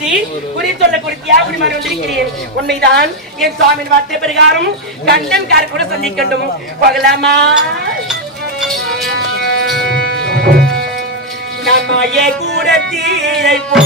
சுவாமிஜி குறி சொல்ல குறித்தியா குடிமாறி வந்திருக்கிறேன் உண்மைதான். என் சுவாமியின் வார்த்தை பிரகாரம் கண்டன் கார் கூட சந்திக்கட்டும். போகலாமா? நம்ம கூட தீரை போ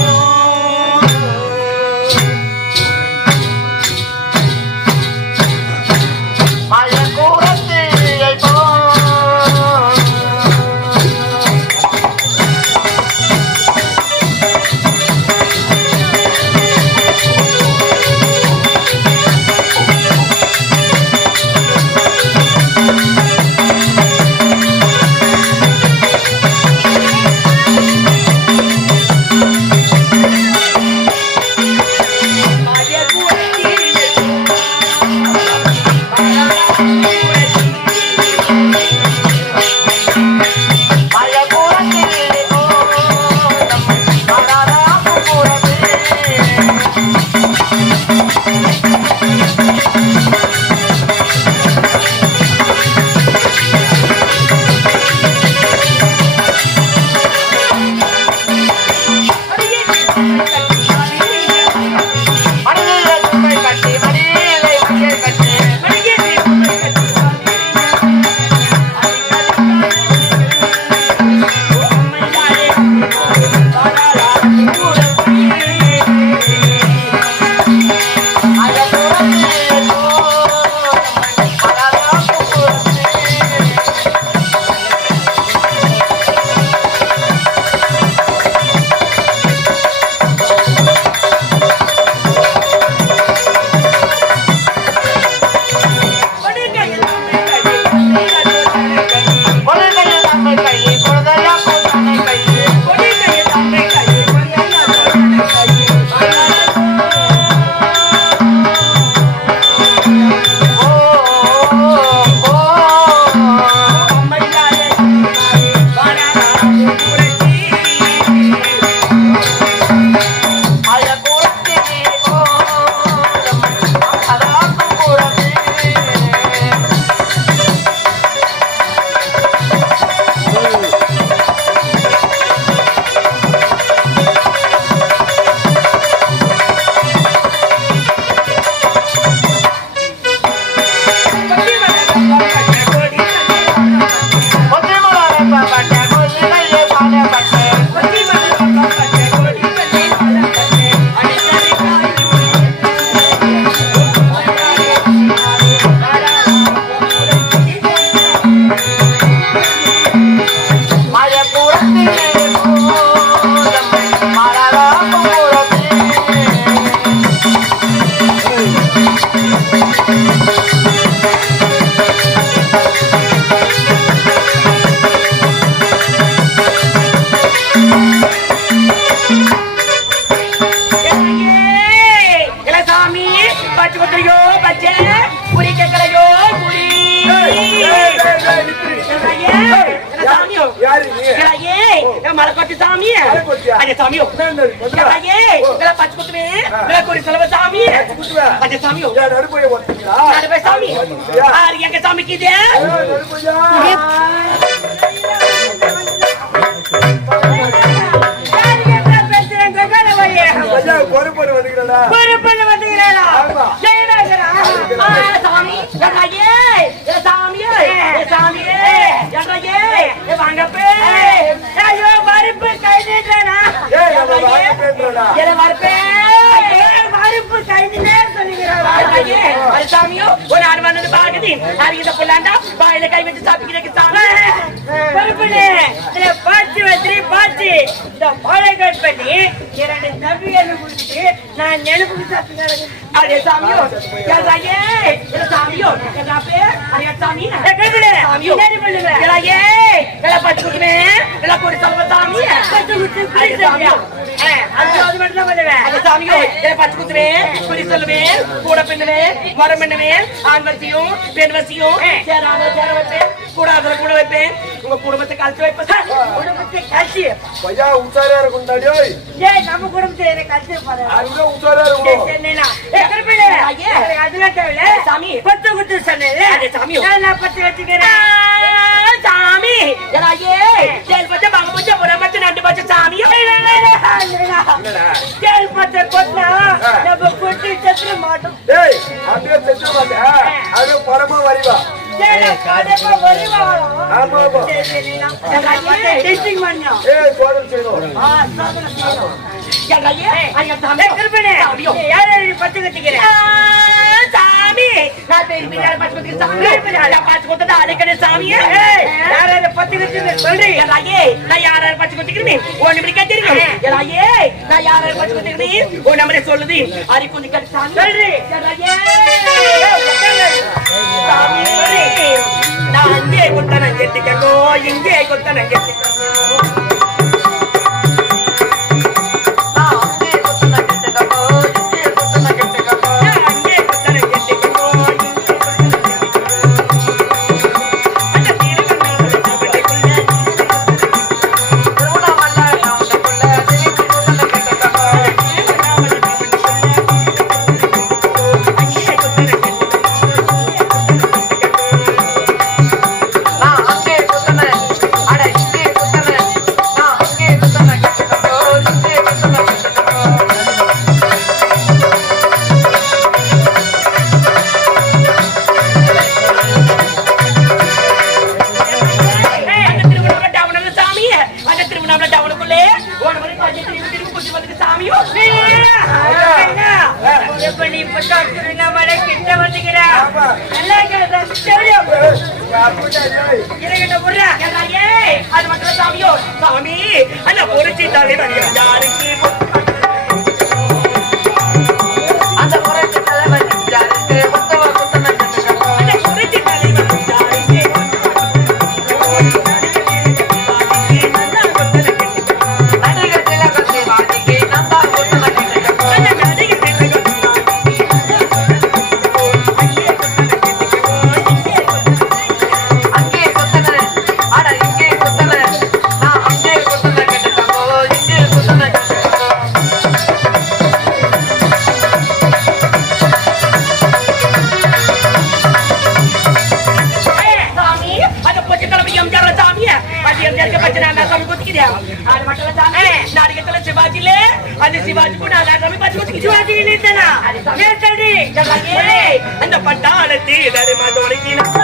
மலைக்கோட்டை சாமி? ஐயா சாமியோ. இதெல்லாம் பச்சை குத்துவே. விளக்கொடி செலவு சாமி. ஐயா சாமியோ. ஏன் நடுப்பைய ஓட்டுறீங்களா? நாடு போய் சாமி. ஓட்டுறியா? ஆறு எங்க சாமிக்கு இது ஏன் நடுப்பையா? ஐயா, பொறுப்பொரு வந்துக்கிறேன்டா. ஆமா. ஏய், நம்ம வாங்கி பேசுறோம்டா. வாயில கை வச்சு சாப்பிக்கிறேன் சாமி பாச்சு வச்சு பாச்சு இந்த பாலை கட் பண்ணி இரண்டு தம்பி என்ன குடிச்சிட்டு நான் நெருப்புக்கு சாப்பிட்டு அரே சாமியோ யாராயே ஏ சாமியோ அரே சாமி சாமி. பத்து குத்து அரே சாமியோ அது அது மட்டும் தான் பண்ணுவேன் அரே சாமியோ கல பச்சு குத்துவே கோடி சொல்லுவே. கூட பெண்ணுவே மரம் பெண்ணுவே. ஆண் வசியும் பெண் வசியும் சேராத சேர வைப்பேன் கூடாத கூட வைப்பேன். உங்க குடும்பத்தை கழிச்சு வைப்பேன். குடும்பத்தை கட்சி ஐயா, உஷாரா இருக்கும்டா, டேய். ஏய் நம்ம குடும்பத்தை எனக்கு கட்சி பாரு அதுதான் உஷாரா இருக்கும். சென்னைனா ஏ கருப்பிலே ஐயே. அதெல்லாம் தேவையில்ல. சாமி. பத்து குத்து சொன்னேன். அரே சாமியோ. நான் பத்து வச்சுக்கிறேன்? சாமி. பச்சை பச்சை பச்சை நண்டு பச்சை கொட்டினா. நம்ம கொட்டி செத்துற மாட்டோம். டேய், அப்படியே செத்து மாட்டேன். அப்படியே பரமா வரிவா. பத்து கட்டிக்கிற? சாமி. நான் குத்துக்கு சாமி நான் பச்சை குத்துட்டு அதுக்கடை சாமியே ஏய், யார் யார் பத்து கட்டிக்கிற? சொல்றீ. எல்லாயே நான் யார பச்சை குத்திக்கிறேன் ஒன்னு இப்படி கேட்டிருக்கேன். நான் நம்மளே சொல்லுது. அரி கொஞ்சம் கட்டு சாமி. சொல்றீ. நான் அங்கே குத்தன கெட்டிக்கோ இங்கே குத்தன கெட்டிக்கோ அந்த பட்டாளத்தி தருமா தொடங்கினார்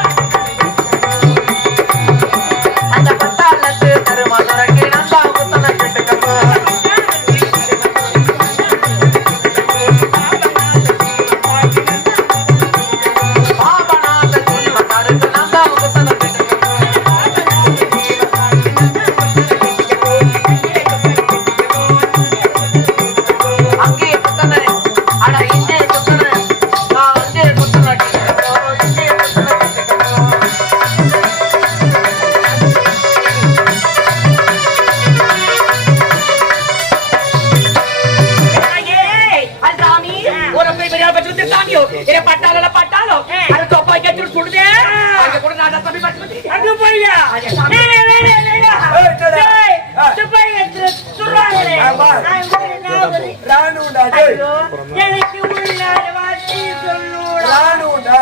எனக்கு உள்ளார வார்த்தை சொல்லுடா.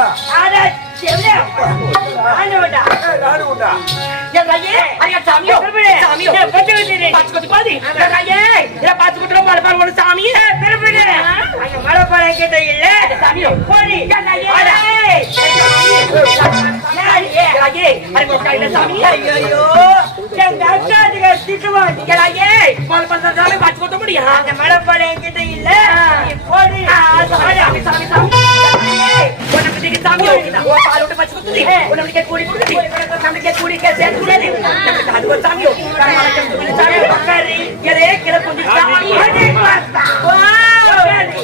சாமி ஏய், திருப்பதி. அங்க மலைப்பாறை கிட்ட இல்ல. போடி. ஒரு கையில சாமி ஐயோ, எங்க அக்காட்டுக்கு திட்டுவாடி. என் ஐயே பாடு பாடு சாமி பாத்து கொத்த முடியும் அந்த மலைப்பாறை கிட்ட இல்ல. நீ போடி. சாமி சாமி சாமி உனக்கு திக்கு சாமி ஓ பால் விட்டு பச்சை குத்துதி உனக்கு கூடி குடுதி நமக்கு கூடி கே சேர்த்து குடுதி நமக்கு அது ஒரு சாமியோ கரமாலக்கம் குடி சாமி பக்கரி எரே கில குடி சாமி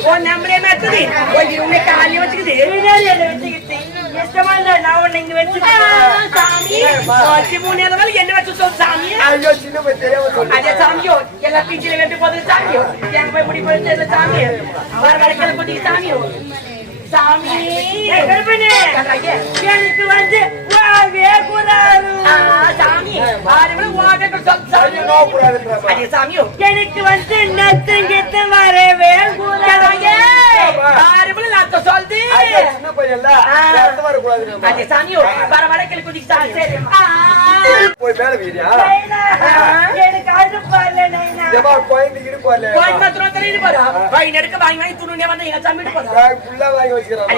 ஓ நம்பரே மேத்துதி ஓ இருமே காலி வச்சுக்குது பின்னாடி என்னை வச்சுக்கிட்டு, இஷ்டமா இல்ல, நான் உன்னை இங்க வச்சுக்கிறேன். சாமி ஓச்சி மூணு நாள் என்ன வச்சு சொல் சாமி ஐயோ சின்ன பையன் தெரியாம சொல்லு அதே சாமியோ எல்லா பிஞ்சில வெட்டி போகுது சாமியோ எங்க போய் முடி போய் தெரியல சாமியோ வர வரைக்கும் குட்டி சாமியோ சாமி. எனக்கு வந்து வாவே கூடாது. ஆ, சாமி. சாமி. எனக்கு வந்து நத்தம் கித்தம் வரவே கூடாது. ஐயோ சின்ன பையன்ல. வரக்கூடாது சாமியோ. குட்டி சாமி சரி. போய் மேல வீடியா நைனா, எனக்கு அடுப்பா இல்ல, நைனா. ஏமா கோயில் இருக்கு கோயில் மாத்திரம் தெரியுது பாரு வாய் நெருக்க வாங்கி வாங்கி துணுனே வந்து எங்க சாமி பாரு வாய் ஃபுல்லா வாங்கி வைக்கிறோம்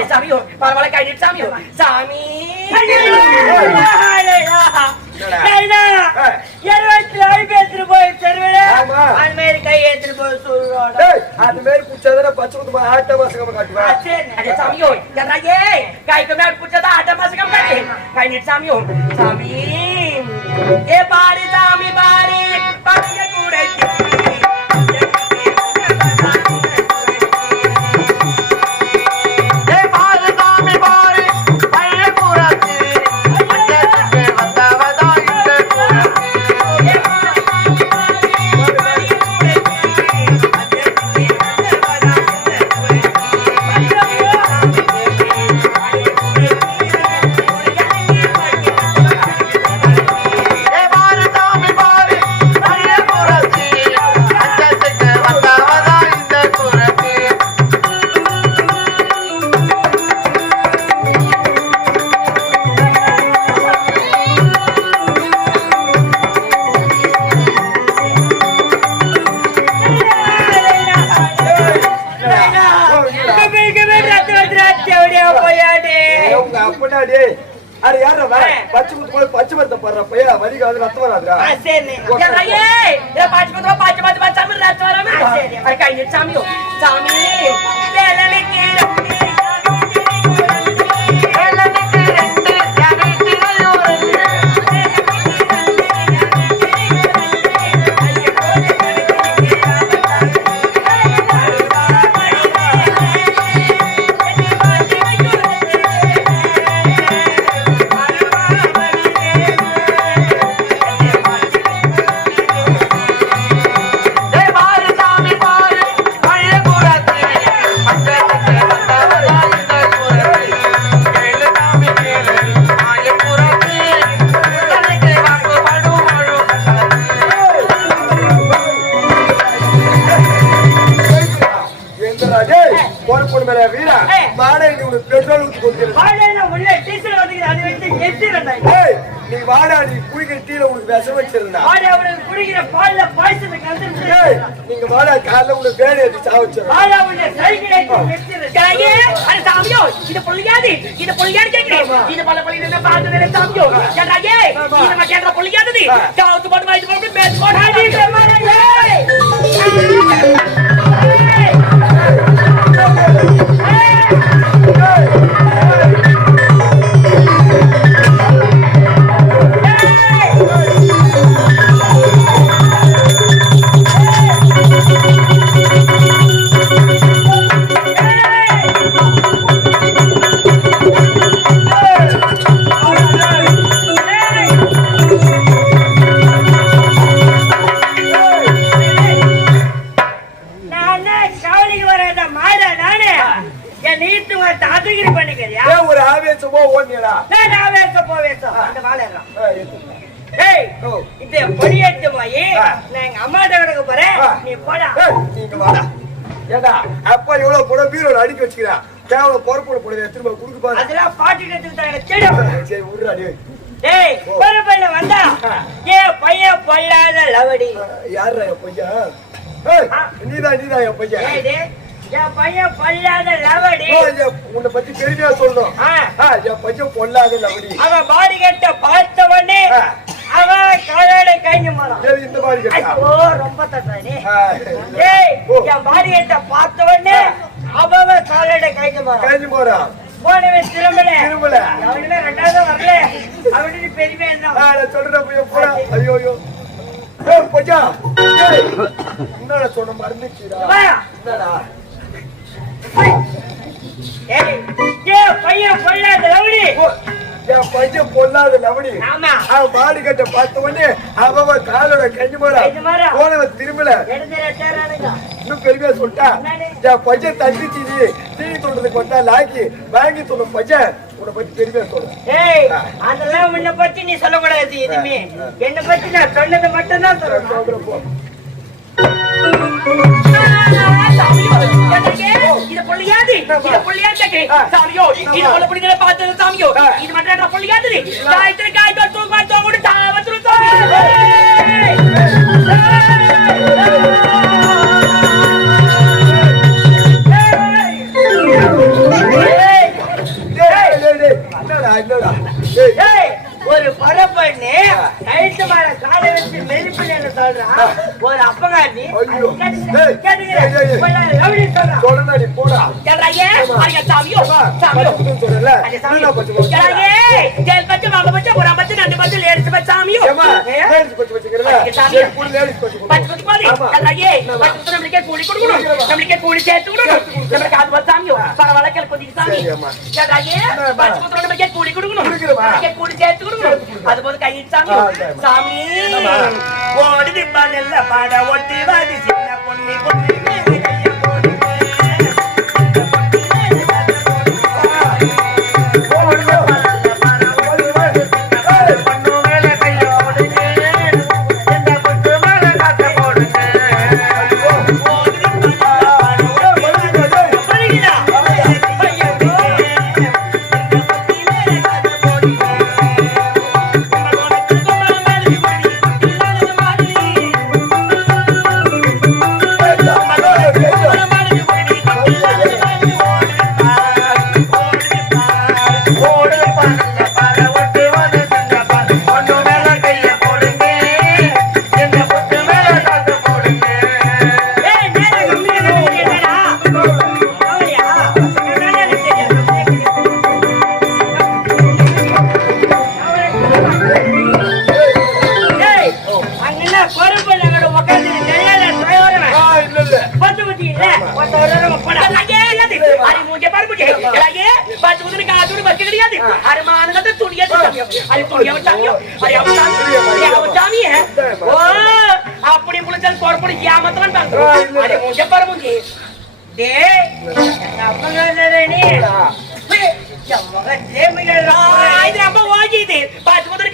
பாரி சாமி பாரி பாரி நீ வாடா நீ குடிக்கிற டீல உனக்கு விஷம் வச்சிருந்தா. குடிக்கிற பால்ல பாய்ச்சல கலந்து நீங்க வாடா காலைல உனக்கு வேலை எடுத்து சா வச்சிரு பாலா உள்ள சைக்கிள் எடுத்து காயே அरे சாமியோ இது புள்ளியாதி இது புள்ளியாதி கேக்குறேன் இது பல நின்னு பாத்து சாமியோ. கேட்டாயே இது ம கேக்குற புள்ளியாதி காவுத்து போட்டு வாய்த்து போட்டு பேஸ் போடாதி ஏய். பொறுப்பு புடவை திரும்ப கொடுக்க பாரு. அதெல்லாம் பாட்டு சரி விடுறா டேய். டேய் ஒரு பையன் வந்தா. ஏன் பையன் பொல்லாத லவடி. யாரா என் பையன்? ஏய், நீதான் நீதான் என் பையன். ஏய் டேய், என் பையன் பொல்லாத லவடி. ஓ, என் உன்னை பத்தி பெருமையா. ஆ, என் பையன் பொல்லாத லவடி. அவன் பாடி கட்ட பார்த்த உடனே ஆ. அவன் காலோட கைஞ்சு சரி இந்த கேட்டா? ரொம்ப தட்டானே ஓ. என் பாடி கட்ட பார்த்த உடனே அவன் காலோட கைஞ்சு போனான் கழிஞ்சு போறான் போனவன் திரும்பல. திரும்பல. அவனுமே ரெண்டாவது வரல. அவனுக்கு பெருமையா இருந்தான் நான் சொல்றேன் பையன் போடா. ஐயோ ஐயோ. பையா ஏய், என்னடா சொன்ன மறந்துச்சுடா. என்னடா? ஏய் பையன் பொல்லாத லவடி ஓ, என் பையன் பொல்லாத ஆமா. அவன் மாடு கட்ட பார்த்த உடனே அவன் காலோட கஞ்சி போறா. போனவன் திரும்பல. இன்னும் பெருமையா சொல்லிட்டா? என் பையன் தண்ணி தீனி தீனி தோட்டத்துக்கு வந்தா லாக்கி வாங்கி சொன்ன பையன். உன்னை பத்தி பெருமையா ஏய் அதெல்லாம் உன்னை பத்தி நீ சொல்லக்கூடாது எதுவுமே என்னை பத்தி நான் சொன்னது மட்டும் தான் சொல்றேன். சாமியோ, இது பொல்லியாது, பிடிக்கிற பார்த்தது சாமியோ. இது மட்டும் என்ன காய்ச்சல் காய்ச்சல் காய் தொட்டு பார்த்தோம் கூட சாமி. நம்மளுக்கே கூலி கொடுக்கணும். நம்மளுக்கே கூலி சேர்த்து கொடுக்கணும். நம்மளுக்கு அது சாமியோ. பரவாயில்ல, கேளு கொஞ்சம் சாமி. நம்மளுக்கே கூலி கொடுக்கணும். நம்மளுக்கே கூலி சேர்த்து கொடுக்கணும். அது. ஆ, சரிம்மா. சாமி ஆமா. ஓடுது பாடல்ல பாட ஒட்டி வாதி சின்ன பொண்ணு பொண்ணு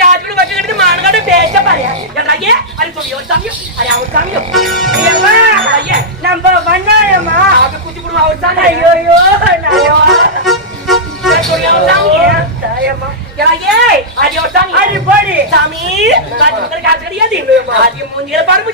அப்படி வச்சுக்கிட்டு மானகாடு பேச பாரு. ஐயா ஒரு சாமியோ? அது சாமியோ? ஐயம்மா ஐயா வண்ணாயம்மா அது குச்சி போடுவோம் அவர் சாமி ஐயோ ஐயோ நான் சொல்லி அவர் சாமியே தாயம்மா ஐயா அது அவர் சாமி அடி போடி சாமி பத்து முதல் காசு கிடையாது அது மூஞ்சியில பாருங்க